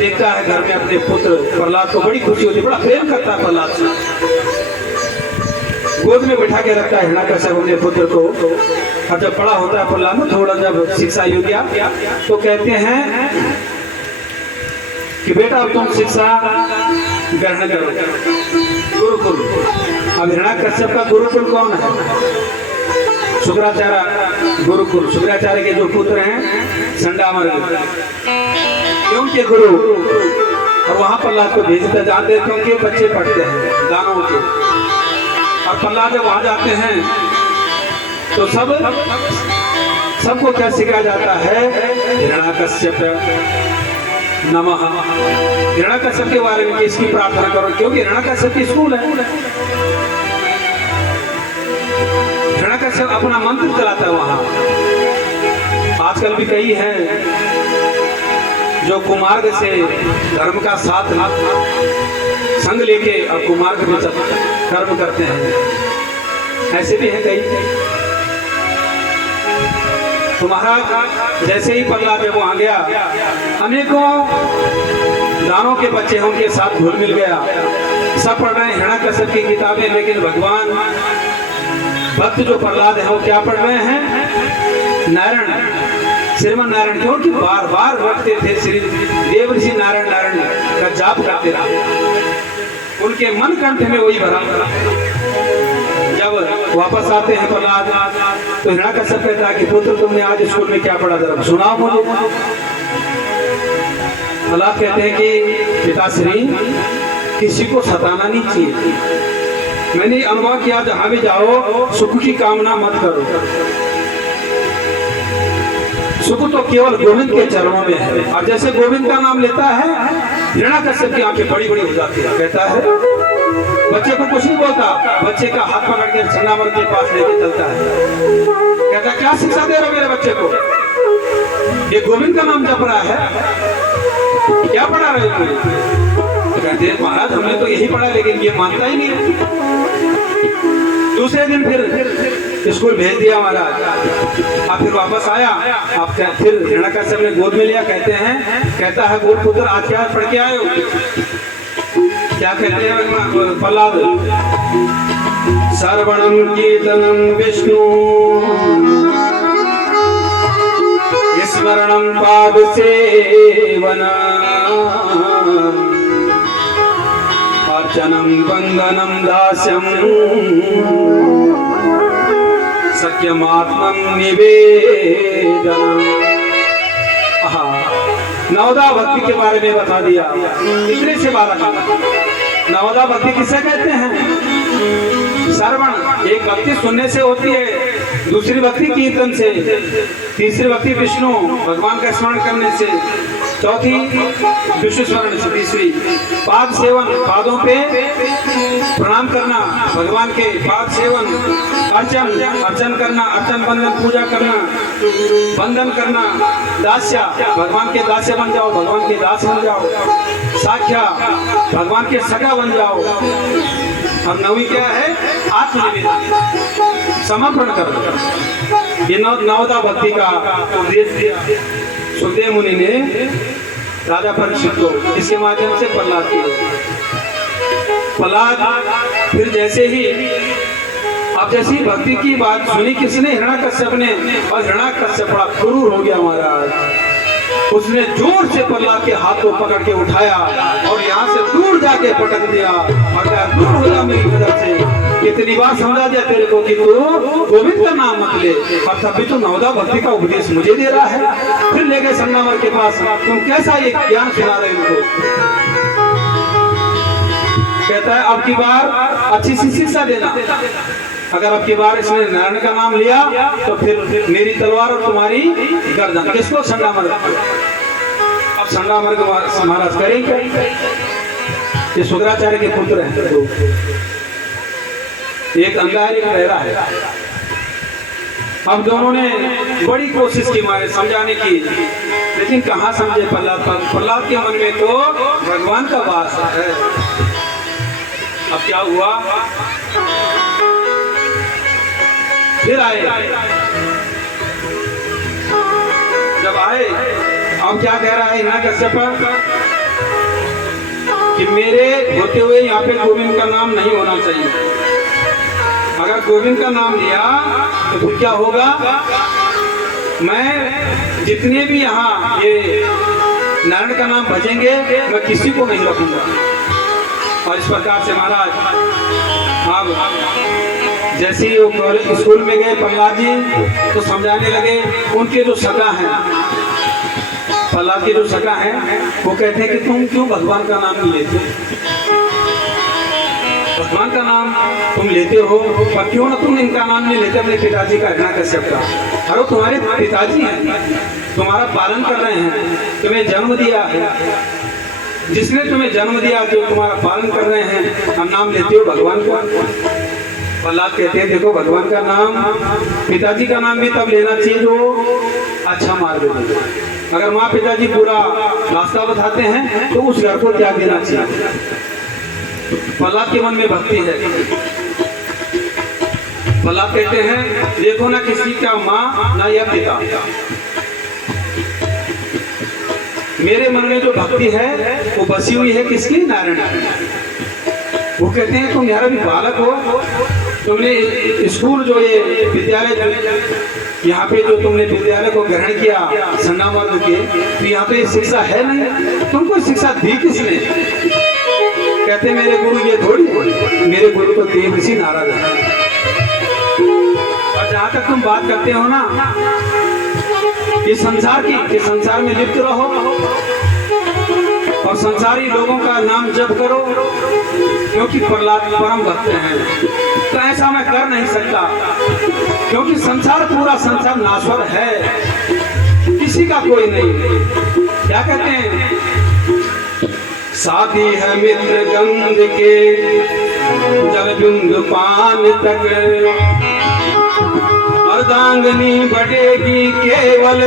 देखता है घर में अपने पुत्र प्रहलाद को, बड़ी खुशी होती, बड़ा प्रेम करता है प्रहलाद से, गोद में बिठा के रखता है हिरण्याकश्यप अपने पुत्र को। और जब बड़ा होता है प्रहलाद, थोड़ा जब शिक्षा योग्य, तो कहते हैं कि बेटा अब तुम शिक्षा ग्रहण करो, गुरुकुल। अब हिरण्याकश्यप का गुरुकुल कौन है? शुक्राचार्य गुरुकुल। शुक्राचार्य के जो पुत्र हैं संडामर्ग, क्योंकि गुरु, और वहां प्रहलाद को भेजते जाते हैं क्योंकि बच्चे पढ़ते हैं दानों के। और प्रहलाद जब वहां जाते हैं तो सबको क्या सिखाया जाता है? हिरण्याकश्यप नमः। हिरण्याकश्यप के बारे में इसकी प्रार्थना करो, क्योंकि हिरण्याकश्यप की स्कूल है। हिरण्याकश्यप अपना मंत्र चलाता है वहां। आजकल भी कई हैं जो कुमार्ग से धर्म का साथ संग लेके और कुमार्ग में कर्म करते हैं, ऐसे भी हैं कई। तो महाराज जैसे ही प्रहलाद जब वहां गया, अनेकों दानों के बच्चे उनके साथ घुल मिल गया, सब पढ़ रहे हैं हिरण्याकश्यप की किताबें। लेकिन भगवान भक्त जो प्रहलाद है वो क्या पढ़ रहे हैं? नारायण, श्रीमन नारायण, क्योंकि बार बार रखते थे श्री देव ऋषि नारायण नारायण का जाप करते रहे, उनके मन कंठ में वही भरा। जब वापस आते हैं प्रहलाद, तो हिरण्याकश्यप कहता है कि पुत्र तुमने आज स्कूल में क्या पढ़ा, जरा सुनाओ मुझे। प्रहलाद कहते हैं कि पिताश्री, किसी को सताना नहीं चाहिए। मैंने अनुभव किया जहां भी जाओ सुख की कामना मत करो, सुख तो केवल गोविंद के चरणों में है। और जैसे गोविंद का नाम लेता है, हिरण्याकश्यप की आंखें बड़ी बड़ी हो जाती है। कहता है बच्चे को कुछ नहीं बोलता, बच्चे का हाथ पकड़ के संडामर्ग के पास लेके चलता है। कहता क्या शिक्षा दे रहे हो मेरे बच्चे को? ये गोविंद का नाम जप रहा है, क्या पढ़ा रहे हो? तो कहते हैं महाराज हमने तो यही पढ़ा, लेकिन ये मानता ही नहीं है। दूसरे दिन फिर स्कूल भेज दिया महाराज। आप फिर वापस आया, आप फिर हिरण्याकश्यप ने गोद में लिया। कहता है गोद पुत्र आज क्या पढ़ के आए हो? क्या कहते हैं प्रहलाद? श्रवणं कीर्तनं विष्णु स्मरणं पाद सेवना अर्चनं वंदनं दास्यं सख्यमात्मं निवेदनम्। नवदा भक्ति के बारे में बता दिया। इतने से 12 नवदा भक्ति किसे कहते हैं? श्रवण, एक भक्ति सुनने से होती है, दूसरी भक्ति कीर्तन से, तीसरी भक्ति विष्णु भगवान का स्मरण करने से, चौथी विष्णु स्मरण से, तीसरी पाद सेवन, पादों पे प्रणाम करना, भगवान के पाद सेवन, अर्चन करना, अर्चन बंधन पूजा करना, बंधन करना, दास्या, भगवान के दास्य बन जाओ, भगवान के दास बन जाओ, साख्या, भगवान के सगा बन जाओ। और नवी क्या है? आत्मनिवेदन, समर्पण करो। ये नवदा भक्ति का उपदेश दिया सुखदेव मुनि ने राजा परीक्षित को, इसके माध्यम से प्रहलाद की। प्रहलाद फिर जैसे ही अब जैसी भक्ति की बात सुनी किसने? हिरण्याकश्यप ने। और हिरण्याकश्यप बड़ा क्रूर हो गया महाराज। उसने जोर से प्रहलाद के हाथ को पकड़ के उठाया और यहाँ से दूर जाके पटक दिया। और दूर हो जा मेरी वजह से। कितनी बार समझा दिया तेरे को कि तू गोविंद का नाम मत ले, और तब भी तो नवदा भक्ति का उपदेश मुझे दे रहा है। फिर ले गए संडामर्ग के पास, तुम कैसा ये ज्ञान सुना रहे हो? कहता है अब की बार अच्छी सी शिक्षा देना। अगर अब की बार इसने नारायण का नाम लिया तो फिर मेरी तलवार और तुम्हारी गर्दन। किसको? संडामर्ग। अब संडामर्ग महाराज करेंगे, ये शुक्राचार्य के पुत्र हैं। एक अंधा है, एक बहरा है। अब दोनों ने बड़ी कोशिश की मारे समझाने की, लेकिन कहाँ समझे प्रहलाद। प्रहलाद के मन में तो भगवान का वास है। अब क्या हुआ? फिर आए, जब आए अब क्या कह रहा है हिरण्याकश्यप? कि मेरे होते हुए यहाँ पे गोविंद का नाम नहीं होना चाहिए। अगर गोविंद का नाम लिया तो फिर क्या होगा, मैं जितने भी यहाँ ये नारायण का नाम भजेंगे मैं किसी को नहीं रखूंगा। और इस प्रकार से महाराज अब जैसे ही वो स्कूल में गए प्रहलाद जी तो समझाने लगे। उनके जो सगा हैं, प्रहलाद के जो सगा हैं, वो कहते हैं कि तुम क्यों भगवान का नाम नहीं लेते, भगवान का नाम तुम लेते हो पर क्यों ना तुम इनका नाम नहीं लेते अपने पिताजी का, हिरण्यकश्यप का। अरे तुम्हारे पिताजी हैं, तुम्हारा पालन कर रहे हैं, तुम्हें जन्म दिया है, जिसने तुम्हें जन्म दिया जो तुम्हारा पालन कर रहे हैं, हम नाम लेते हो भगवान का। प्रहलाद कहते हैं देखो भगवान का नाम, पिताजी का नाम भी तब लेना चाहिए जो अच्छा मार्ग दे। अगर माँ पिताजी पूरा रास्ता बताते हैं तो उस घर को त्याग देना चाहिए। प्रहलाद के मन में भक्ति है। प्रहलाद कहते हैं देखो ना किसी का माँ ना या पिता, मेरे मन में जो भक्ति है वो बसी हुई है किसकी, नारायण। वो कहते हैं तुम यार भी बालक हो, तुमने स्कूल जो ये विद्यालय यहाँ पे जो तुमने विद्यालय को ग्रहण किया संज्ञा वर्ग के, तो यहाँ पे शिक्षा है नहीं, तुमको शिक्षा दी किसने। कहते मेरे गुरु ये थोड़ी, मेरे गुरु तो देवर्षि नारद है। और जहाँ तक तुम बात करते हो ना कि संसार की, कि संसार में लिप्त रहो और संसारी लोगों का नाम जप करो, क्योंकि प्रहलाद परम भक्त हैं, तो ऐसा मैं कर नहीं सकता, क्योंकि संसार पूरा संसार नाश्वर है, किसी का कोई नहीं। क्या कहते हैं, साथी है मित्र गंध के जल बिंदु पान तक, अर्धांगनी बढ़ेगी केवल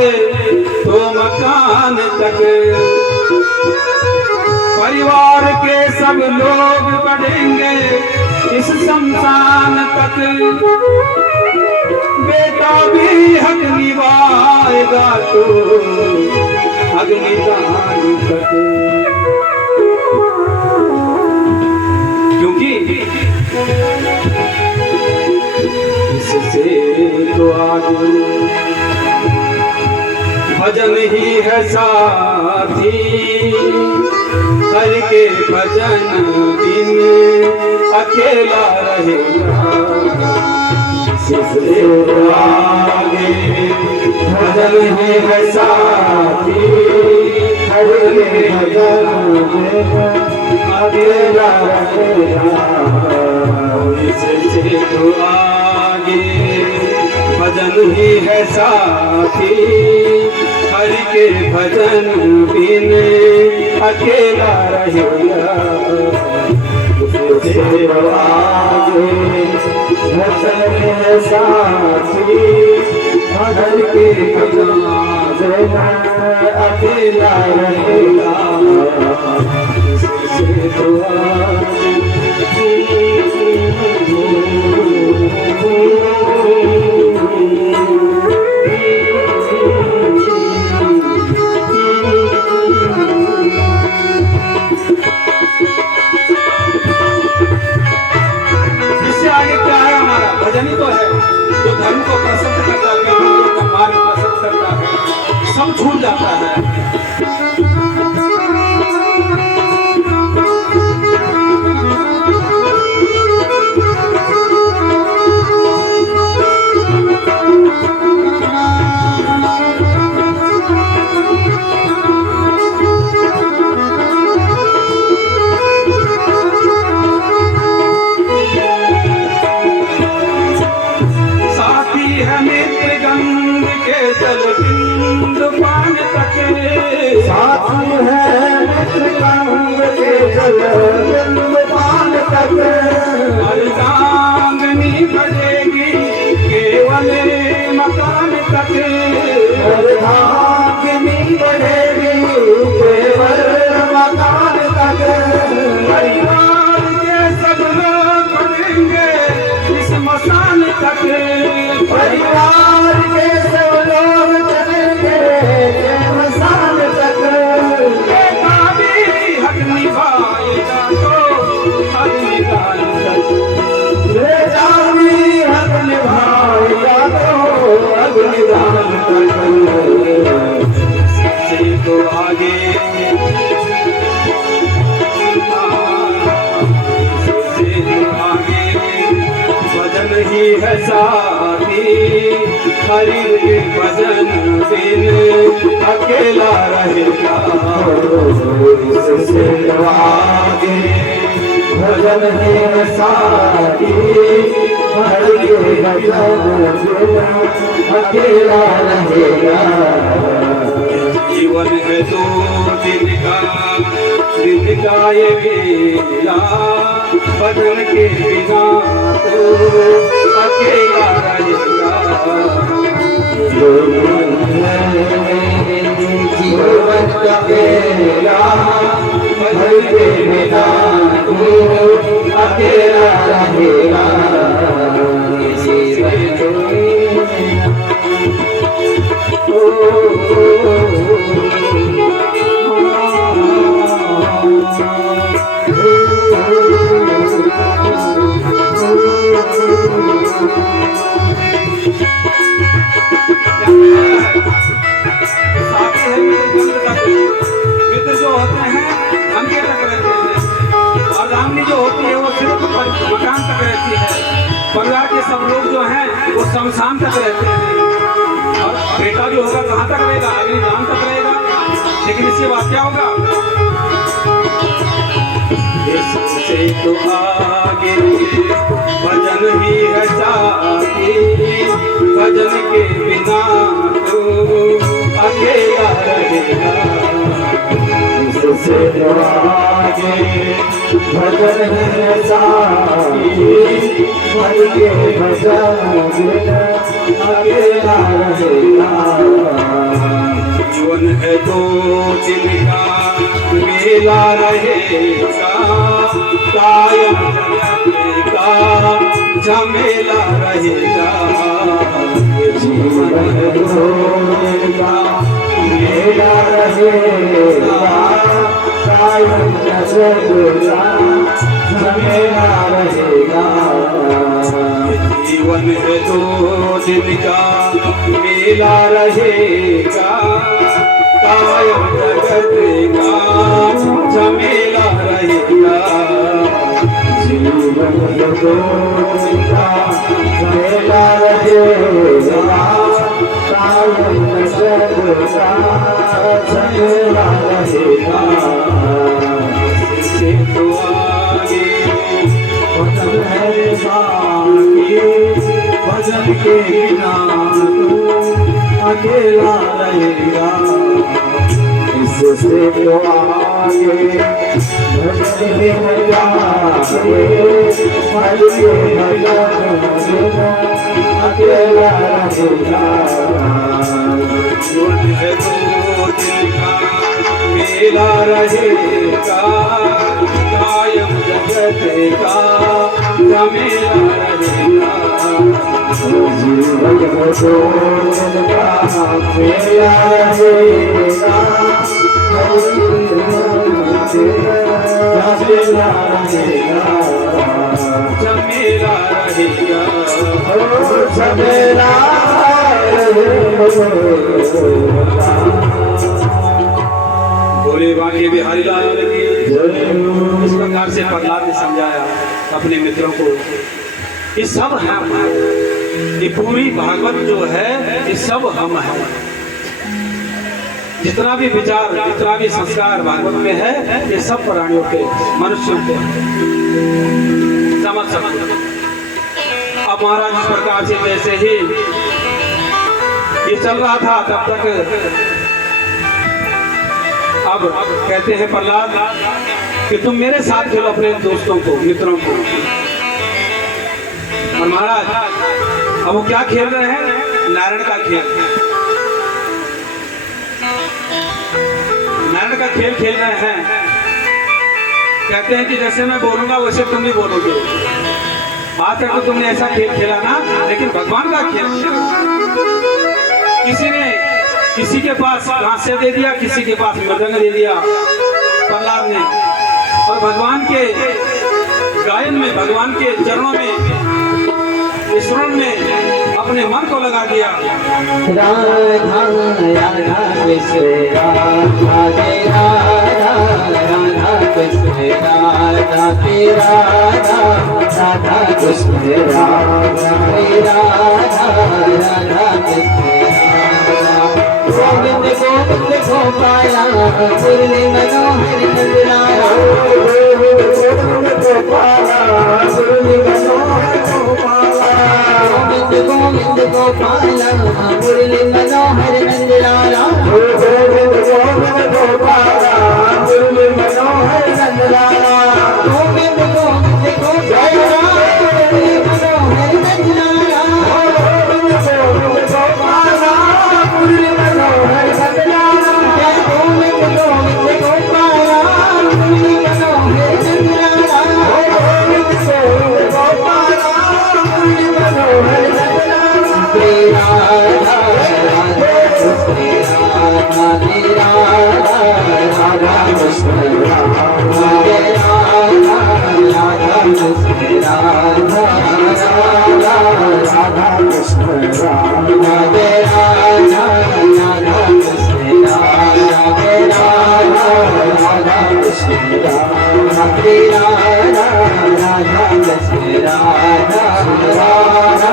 तो मकान तक, परिवार के सब लोग बढ़ेंगे इस शमशान तक, बेटा भी हक निभाएगा तो अग्निदान तक। क्योंकि इससे तो आगे भजन ही है साथी, करके भजन दिन अकेला रहेगा, इससे तो आगे भजन ही है साथी, करके भजन अकेला रहेगा, इससे तो आगे भजन ही है साथी, हरि के भजन बिन अकेला रहेगा, इससे तो आगे भजन है साथी, हरि के भजन बिन अकेला रहेगा, इससे तो आगे भजन ही तो है जो धर्म को प्रसिद्ध करता है, लोगों का मार्ग प्रसिद्ध करता है, सब छूट जाता है। है साथी, हरि के भजन बिन अकेला रहेगा। इससे आगे भजन है साथी, हरि के भजन बिन अकेला रहेगा। जीवन है दो दिन का ये मेला, भजन के बिना तो अकेला रहेगा। जीवन का मेला, भजन के बिना तो अकेला रहेगा। मित्र जो होते हैं धमके तक रहते हैं, और रामनी जो होती है वो सिर्फ मकान तक रहती है। परिवार के सब लोग जो हैं वो शमशान तक रहते हैं, और बेटा जो होगा कहाँ तक रहेगा, अग्नि धाम तक रहेगा। लेकिन इसके बाद क्या होगा? इससे तो आगे भजन ही है साथी, भजन के बिना तो अकेला रहेगा। इससे आगे भजन है साथी, भजन के भजन बिना अकेला रहेगा। जीवन है दो दिन का मेला रहेगा, कायम जगत का झमेला रहेगा। जीवन है दो दिन का मेला रहेगा, कायम जगत का झमेला रहेगा। जीवन है दो दिन का मेला रहेगा, कायम जगत का झमेला रहेगा। जीवन है दो दिन का मेला रहेगा, कायम जगत का झमेला रहेगा। इससे तो आगे भजन है साथी, भजन के बिना तू अकेला रहेगा। इससे तो आगे भजन है साथी, भजन के बिना अकेला रहेगा। जीवन है दो दिन का मेला रहेगा, कायम जगत का झमेला रहेगा। जीवन में दो दिन का मेला रहेगा, झमेला रहेगा। झमेला रहेगा। झमेला बोले बांके बिहारी लाल की। इस प्रकार से प्रहलाद ने समझाया अपने मित्रों को, ये सब हम हैं, ये पूरी भागवत जो है ये सब हम हैं। जितना भी विचार, जितना भी संस्कार भागवत में है, ये सब प्राणियों के, मनुष्यों के समझ सकते। अब महाराज इस प्रकार से जैसे ही ये चल रहा था तब तक अब कहते हैं प्रहलाद कि तुम मेरे साथ खेलो अपने दोस्तों को, मित्रों को। और महाराज अब वो क्या खेल रहे हैं? नारायण का खेल, नारायण का खेल खेल रहे हैं। कहते हैं कि जैसे मैं बोलूंगा वैसे तुम भी बोलोगे। बात है तो तुमने ऐसा खेल खेला ना, लेकिन भगवान का खेल किसी ने किसी के पास कांस्य दे दिया, किसी के पास मृदंग दे दिया प्रहलाद ने, और भगवान के गायन में, भगवान के चरणों में, स्मरण में अपने मन को लगा दिया। राधा राधा कृष्ण राधा राधा राधा कृष्ण राधा राधा राधा कृष्ण राधा राधा राधा कृष्ण गोविंद गोविंद गोपाला मुरली मनोहर नंदलाला गोविंद गोपाला मुरली मनोहर गोपाला गोविंद गोविंद गोपाला मुरली मनोहर नंदलाला गोविंद गोविंद गोपाला मुरली मनोहर नंदलाला गोविंद गोविंद गोपाला मुरली मनोहर नंदलाला गोविंद गोविंद गोपाला मुरली मनोहर नंदलाला गोविंद गोविंद गोपाला मुरली मनोहर नंदलाला गोविंद गोविंद गोपाला मुरली मनोहर नंदलाला श्री राधा राधा श्री राधा राधा राधा कृष्ण राधा राधा राधा कृष्ण राधा राधा राधा कृष्ण राधा राधा राधा कृष्ण राधा राधा राधा कृष्ण राधा श्री राधा राधा कृष्ण राधा राधा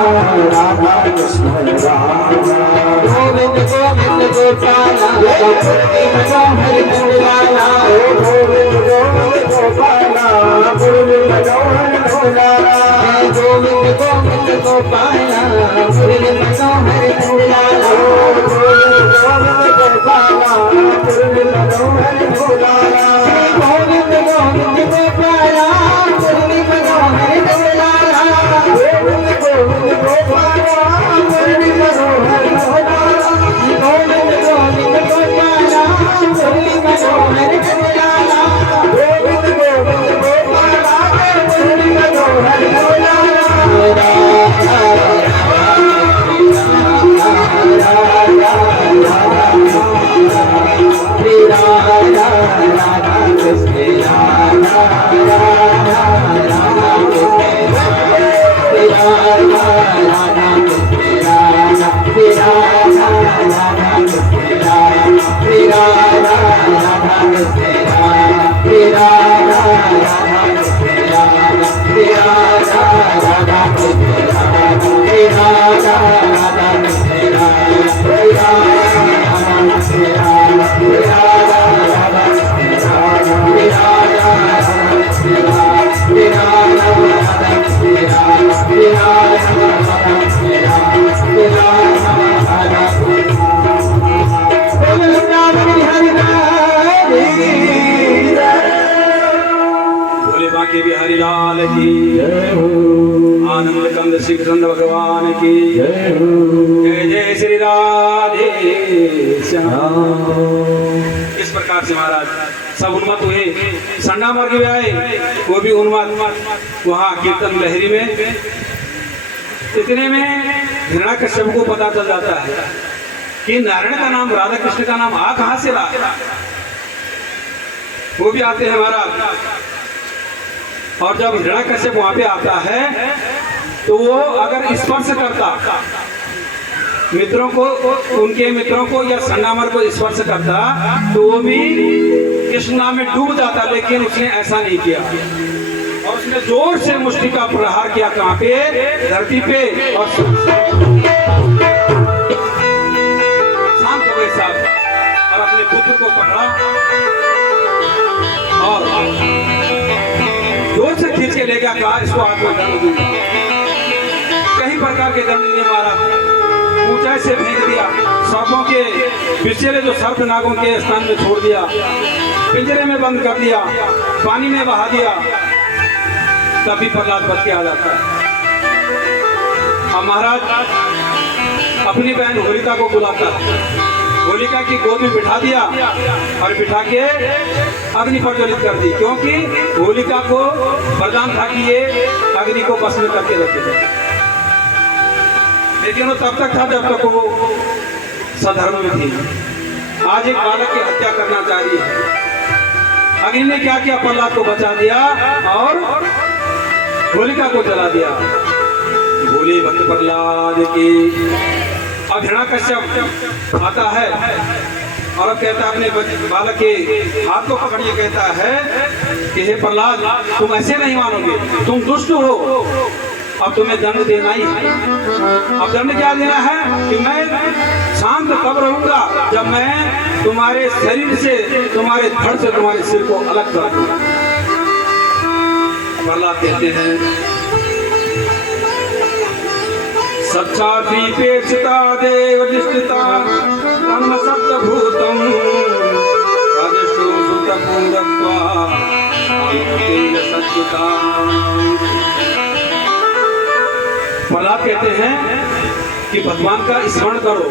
राधा कृष्ण राधा गोविंद गोविंद गोपाला मुरली मनोहर नंदलाला गोविंद गोविंद गोपाला मुरली मनोहर नंदलाला गोविंद गोविंद गोपाला मुरली मनोहर नंदलाला गोविंद गोविंद गोपाला मुरली मनोहर नंदलाला गोविंद गोविंद गोपाला मुरली मनोहर नंदलाला गोविंद गोविंद गोपाला मुरली मनोहर नंदलाला गोविंद गोविंद गोपाला मुरली मनोहर नंदलाला गोविंद गोविंद गोपाला मुरली मनोहर नंदलाला राधा श्री राधा राधा कृष्ण राधा राधा राधा कृष्ण श्री राधा राधा कृष्ण राधा श्री राधा राधा कृष्ण राधा श्री राधा राधा कृष्ण राधा श्री राधा राधा कृष्ण राधा श्री राधा राधा कृष्ण राधा श्री राधा राधा कृष्ण राधा श्री राधा भोले बांके बिहारी लाल की आनंद कंद श्री कृष्ण भगवान की जय जय श्री राधे श्याम। इस प्रकार से महाराज सब उन्मत्त हुए, संडा मार्ग भी आए, वो भी उन्मत्त वहाँ कीर्तन लहरी में। इतने में हिरण्याकश्यप को पता चल जाता है कि नारायण का नाम, राधा कृष्ण का नाम आ कहाँ से रहा। वो भी आते हैं महाराज, और जब हिरण्याकश्यप वहां पे आता है तो वो अगर स्पर्श करता मित्रों को, उनके मित्रों को या संडामर को स्पर्श करता तो वो भी कृष्ण नाम में डूब जाता, लेकिन उसने ऐसा नहीं किया और उसने जोर से मुष्टि का प्रहार किया। कहाँ पे? धरती पे। और शांत हो गए साहब और अपने पुत्र को पकड़ा और जोर से खींच के ले गया, कहा इसको आत्मदंड दूंगा। कई प्रकार के दंड दिए महाराज, ऊंचाई से फेंक दिया, सर्पों के पिछले जो सर्प नागों के स्थान में छोड़ दिया, पिंजरे में बंद कर दिया, पानी में बहा दिया, तभी प्रहलाद बच के आ जाता है। और महाराज अपनी बहन होलिका को बुलाता है, होलिका की गोद में बिठा दिया और बिठा के अग्नि प्रज्वलित कर दी, क्योंकि होलिका को वरदान था कि ये अग्नि को बस में करके रखेगा। लेकिन वो तब तक था जब तक वो सधर्म में थी। आज एक बालक की हत्या करना चाह रही है। अग्नि ने क्या किया? प्रहलाद को बचा दिया और होलिका को जला दिया। भोले भक्त प्रहलाद की। अब हिरण्याकश्यप आता है और अब कहता है अपने बालक के हाथ को पकड़िए, कहता है कि हे प्रहलाद, तुम ऐसे नहीं मानोगे, तुम दुष्ट हो, अब तुम्हें दंड देना ही है। अब दंड क्या देना है कि मैं शांत तब रहूंगा जब मैं तुम्हारे शरीर से, तुम्हारे धड़ से तुम्हारे सिर को अलग कर दूंगा। प्रहलाद कहते हैं सच्चा दीपेक्षिता देव दृष्टिता ब्रह्म सत्य भूतम अधिष्ठो सुतपूर्वत्वा तेज सत्युता। प्रहलाद कहते हैं कि भगवान का स्मरण करो।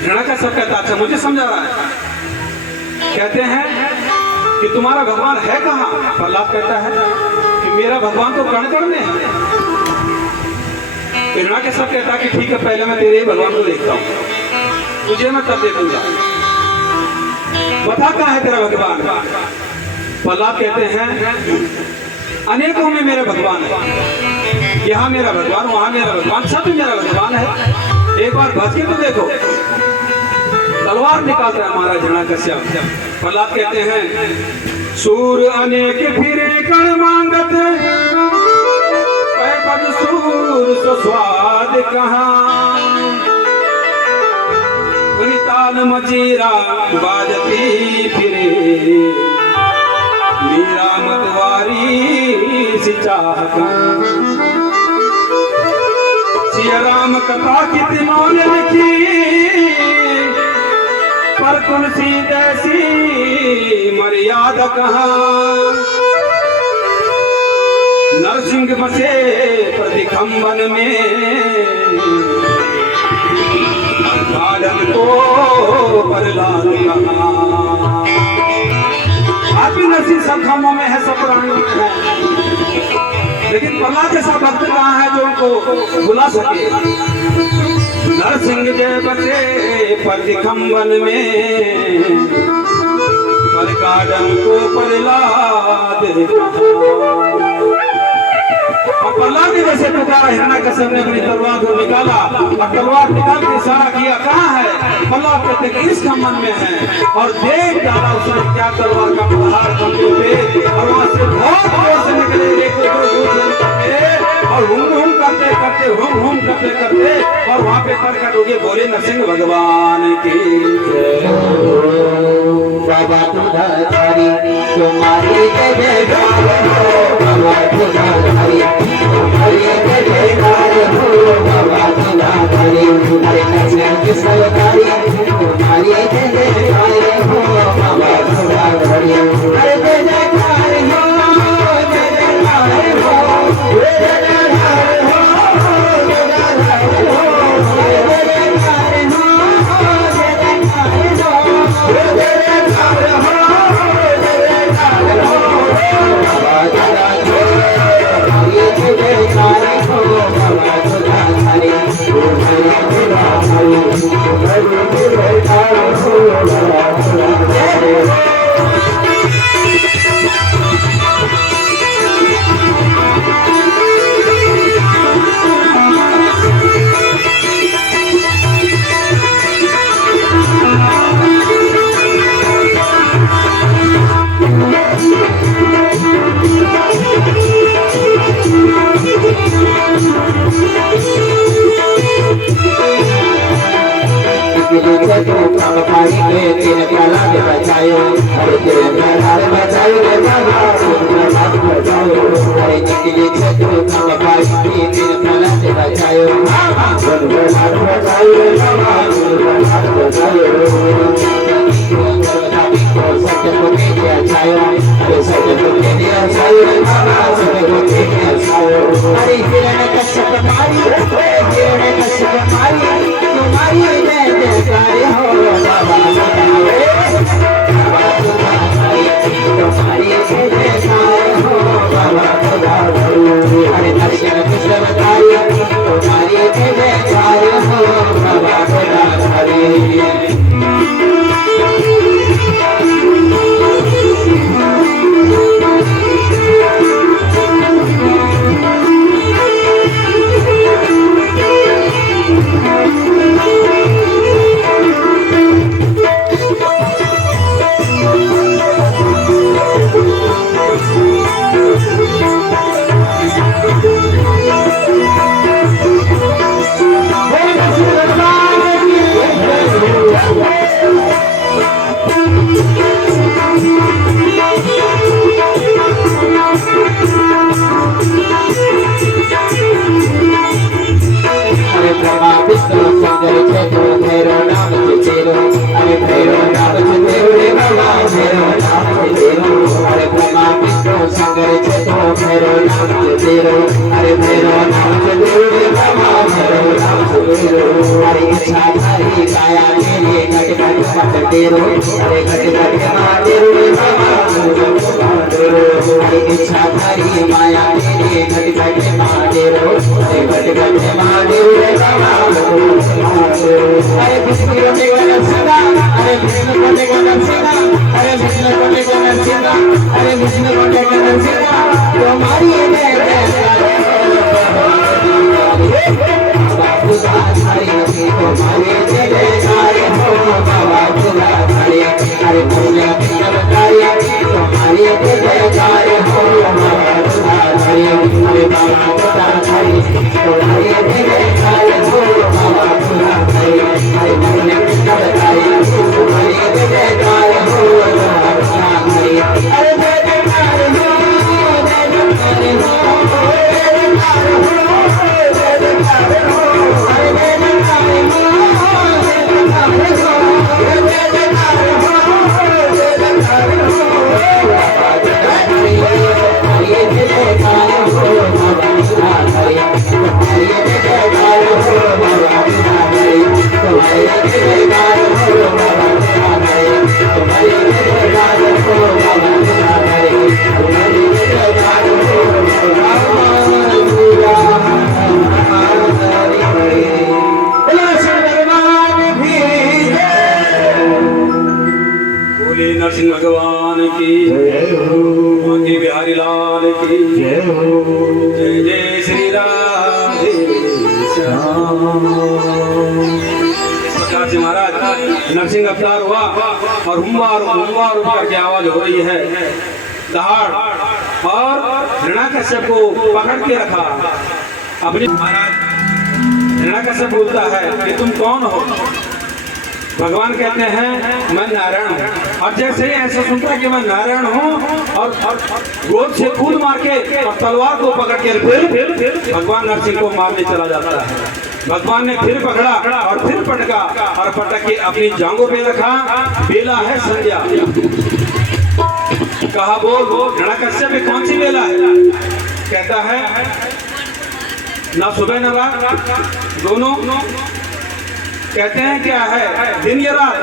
घृणा का सब कहता अच्छा मुझे समझा रहा है। कहते हैं कि तुम्हारा भगवान है कहाँ? प्रहलाद कहता है कि मेरा भगवान तो कण कण में है। घृणा के सब कहता है कि ठीक है, पहले मैं तेरे ही भगवान को देखता हूँ, तुझे मैं तब देखूंगा, बता कहाँ है तेरा भगवान। प्रहलाद कहते हैं अनेकों में मेरा भगवान है, यहाँ मेरा भगवान, वहां मेरा भगवान, सब मेरा भगवान है। एक बार भज के तो देखो। तलवार निकालता है महाराज हिरण्यकश्यप। प्रहलाद कहते हैं सूर अनेक फिरे कण मांगत, पद सूर स्वाद कहाँ, ताल मजीरा बाजती फिरे, मीरा मतवारी सिचाह सिया राम कथा कितनों ने लिखी, पर तुलसी जैसी मर्यादा कहाँ, नरसिंह बसे प्रतिखंबन में, गार्डन को प्रहलाद कहाँ। आज भी नरसिंह सब खामों में है, सब प्राणियों में है, लेकिन प्रहलाद जैसा भक्त कहाँ है जो उनको बुला सके। नरसिंह जय बसे प्रतिखंबन में, पर गार्डन को प्रहलाद और प्रहलाद ने जैसे पुकारा, हिरण्यकश्यप ने अपनी तलवार को निकाला और तलवार निकाल के इशारा किया कहाँ है। प्रहलाद कहते कि इस खंबन में है, और देख डाला उसने क्या तलवार का प्रहार खंबे पे, और वहां से बहुत जोर से निकले एक और हुम करते करते हुम करते करते और वहां पे प्रकट हो गए बोले नरसिंह भगवान की बाबा तुधारी तुम्हारी जयकार हो, बाबा तुधारी तुम्हारी जयकार हो, बाबा तुधारी तुम्हारे नरसिंह की सरकारी तुम्हारी जयकार हो, बाबा तुधारी अरे जयकार हो, जयकार हो, जयकार हो। अरे ब्रह्मा विष्णु शंकर चतुर भैरव नाम तेरो अरे भैरव नाम तेरो रे बाबा भैरव नाम तेरो अरे ब्रह्मा विष्णु शंकर चतुर भैरव नाम तेरो अरे भैरव नाम तेरो रे बाबा भैरव नाम तेरो अरे इच्छाधारी काया तेरे घट घट मत तेरो अरे घट घट मां तेरो रे बाबा तेरो अरे इच्छाधारी माया तेरे घट घट मां तेरो अरे घट घट मां तेरो रे बाबा अरे विष्णु कोटि गणेश सदा अरे विष्णु कोटि गणेश सदा अरे विष्णु कोटि गणेश सदा अरे विष्णु कोटि गणेश सदा तुम्हारी जय तुम्हारे जय जयकारे हो बाबा तुझारे अरे पुण्य तुम्हारे जय जयकारे हो बाबा तुझारे अरे बाबा तुझारे तुम्हारे जय जयकारे हो बाबा तुझारे अरे पुण्य तुम्हारे जय जयकारे हो बाबा तुझारे अरे जय जयकारे हो जय जयकारे हो नरसिंह भगवान की मांगे बिहारी लाल की जय जय श्री राधे श्याम। इस प्रकार से महाराज नरसिंह अवतार हुआ और हुम्बार हुम्बार ऊपर की आवाज हो रही है दहाड़ और हिरण्याकश्यप को पकड़ के रखा अपने। महाराज हिरण्याकश्यप बोलता है कि तुम कौन हो? भगवान कहते हैं मैं नारायण हूँ। और जैसे ही ऐसा सुनता है कि मैं नारायण हूँ और गोद से कूद मार के और तलवार को पकड़ के फिर भगवान नरसिंह को मारने चला जाता है। भगवान ने फिर पकड़ा और फिर पटका और पटक के अपनी जांघों पे रखा। बेला है संध्या। कहा बोल हिरण्याकश्यप में कौन सी बेला है? कहता है ना सुबह न रात दोनों। कहते हैं क्या है दिन या रात?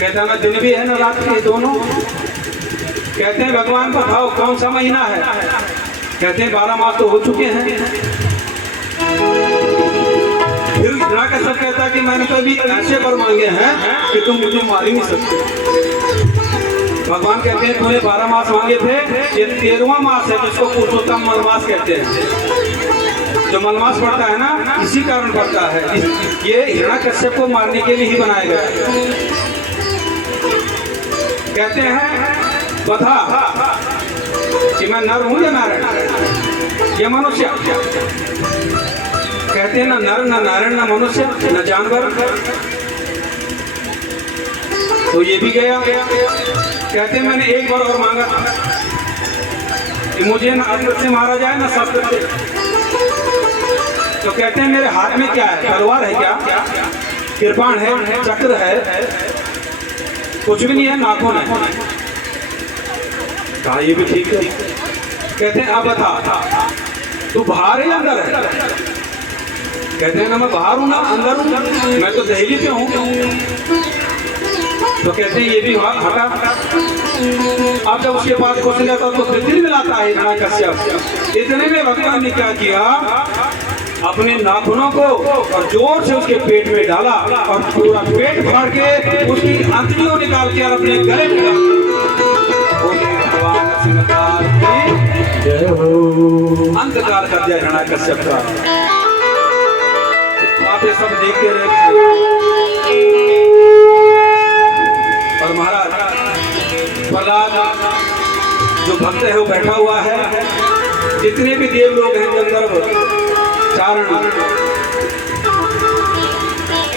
कहते हैं ना दिन भी है ना रात भी, दोनों। कहते हैं भगवान बताओ कौन सा महीना है? कहते हैं 12 मास तो हो चुके हैं। फिर हिरण्याकश्यप कहता है कि मैंने तो अभी ऐसे वर मांगे हैं कि तुम मुझे मार ही नहीं सकते। भगवान कहते हैं तूने 12 मास मांगे थे, ये 13वां मास है जिसको पुरुषोत्तम मलमास कहते हैं। जो मलमास पड़ता है ना इसी कारण पड़ता है। ये हिरण्याकश्यप को मारने के लिए ही बनाया गया है। कहते हैं बता कि मैं नर हूं या नारायण या मनुष्य? कहते हैं ना नर ना नारायण ना मनुष्य ना जानवर। तो ये भी गया। कहते हैं मैंने एक बार और मांगा था कि मुझे ना अस्त्र से मारा जाए ना शस्त्र से। तो कहते हैं मेरे हाथ में क्या है? तलवार है क्या? कृपाण है? चक्र है? कुछ भी नहीं है, नाखून है। कहा ये भी ठीक है। कहते हैं अब बता तू बाहर है अंदर है? कहते हैं ना मैं बाहर हूं ना अंदर हूं, मैं तो दहली पे हूं। तो कहते हैं ये भी हटा। अब जब उसके पास कुछ नहीं जाता तो फिर मिलाता है हिरण्याकश्यप। इतने में भगवान ने क्या किया? अपने नाखूनों को और जोर से उसके पेट में डाला और पूरा पेट फाड़ के उसकी अंतड़ियों निकाल के और अपने गले में डाल। भगवान अंतकाल कर दिया हिरण्याकश्यप का। आप ये सब देखते रहे। और महाराज प्रहलाद जो भक्त है वो बैठा हुआ है। जितने भी देव लोग हैं गंधर्व चारण,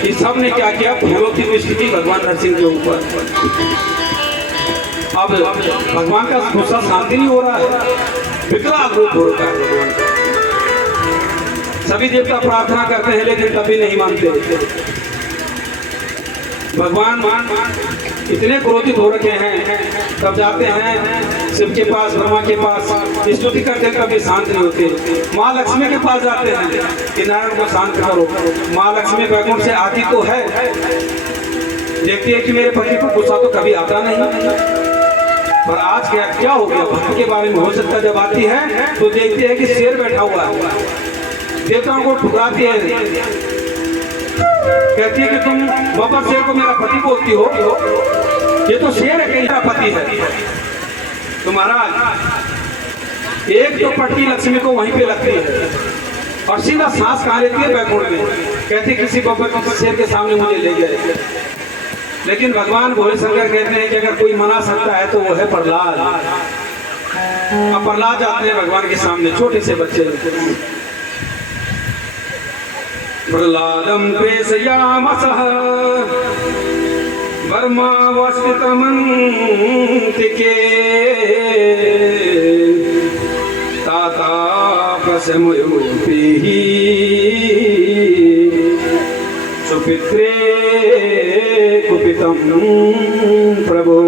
इस सब ने क्या किया? फूलों की वृष्टि की भगवान नरसिंह के ऊपर। अब भगवान का गुस्सा शांति नहीं हो रहा है, विकराल रूप हो रहा है भगवान का। सभी देवता प्रार्थना करते हैं लेकिन कभी नहीं मानते। भगवान इतने क्रोधित हो रखे हैं, तब जाते हैं शिव के पास, ब्रह्मा के पास, स्तुति करते कभी शांत नहीं होते। माँ लक्ष्मी के पास जाते हैं कि नारायण को शांत करो। माँ लक्ष्मी वैकुंठ से आती तो है, देखती है कि मेरे पति को गुस्सा तो कभी आता नहीं, पर आज क्या हो गया भक्त के बारे में हो सकता। जब आती है तो देखती है कि शेर बैठा हुआ है, देवताओं को ठुकराती है, कहती है कि तुम बाबा शेर को मेरा पति बोलती हो, ये तो शेर है, कहीं पति है। तो महाराज एक तो पटकी लक्ष्मी को वहीं पे लगती है और सीधा सांस कहाँ लेती है, बैकुंठ में। कहती किसी बाबा को शेर के सामने मुझे ले गए। लेकिन भगवान भोले शंकर कहते हैं कि अगर कोई मना सकता है तो वो है प्रहलाद। अब प्रहलाद जाते हैं भगवान के सामने, छोटे से बच्चे। प्रहलादं प्रेषयामसः वर्मावस्थितमन्तिके तातापशमयोपेः सुपित्रे कुपितं प्रभो।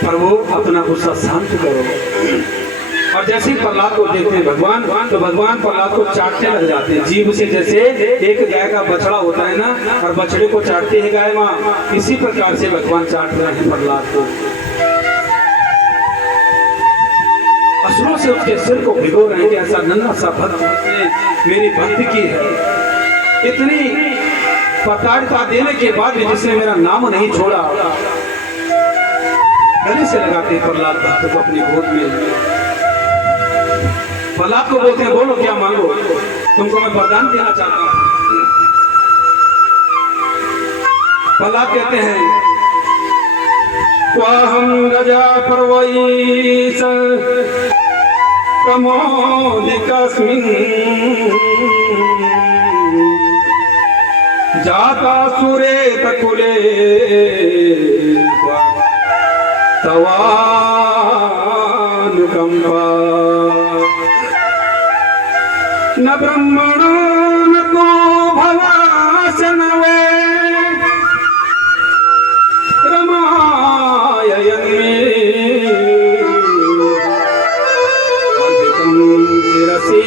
प्रभु अपना गुस्सा शांत करो। और जैसे ही प्रहलाद को देखते हैं भगवान, तो भगवान प्रहलाद को चाटने लग जाते हैं जीभ से। जैसे एक गाय का बछड़ा होता है ना, और बछड़े को चाटती है गाय माँ, इसी प्रकार से भगवान चाट रहे हैं प्रहलाद को। असुरों से उसके सिर को भिगो रहे हैं कि ऐसा नन्हा सा भक्त जिसने मेरी भक्ति की है, इतनी प्रताड़िता देने के बाद भी जिसने मेरा नाम नहीं छोड़ा। गले से लगाते हैं प्रहलाद भक्त को अपनी गोद में। प्रहलाद को बोलते हैं बोलो क्या मांगो, तुमको मैं वरदान देना चाहता हूँ। प्रहलाद कहते हैं क्वाहं गजा पर्वैस प्रमोदिकस्मिन् जाता सुरेत कुले तवानुकंपा न ब्रह्मणो न तो भवासनवे रमायन्मे अर्पितं शिरसि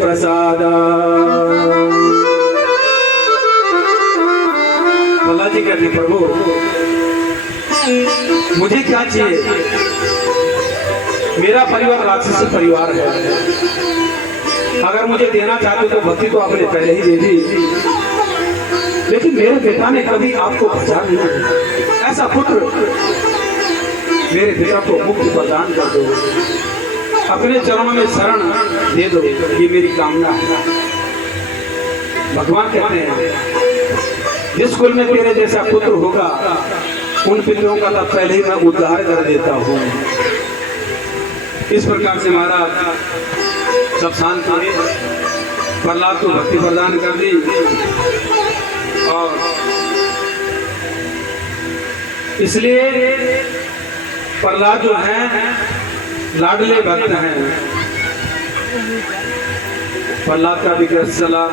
प्रसादा। प्रहलाद जी कहते प्रभु मुझे क्या चाहिए, मेरा परिवार राक्षसी परिवार है, अगर मुझे देना चाहते तो भक्ति तो आपने पहले ही दे दी, लेकिन मेरे पिता ने कभी आपको भजा नहीं। ऐसा पुत्र मेरे पिता को मुक्ति प्रदान कर दो, अपने चरणों में शरण दे दो, ये मेरी कामना है। भगवान कहते हैं जिस कुल में तेरे जैसा पुत्र होगा उन पितरों का तब पहले ही मैं उद्धार कर देता हूँ। इस प्रकार से महाराज सब शांत हुए, प्रहलाद को भक्ति प्रदान कर दी। और इसलिए प्रहलाद जो है लाडले भक्त हैं। प्रहलाद का विग्रह चला,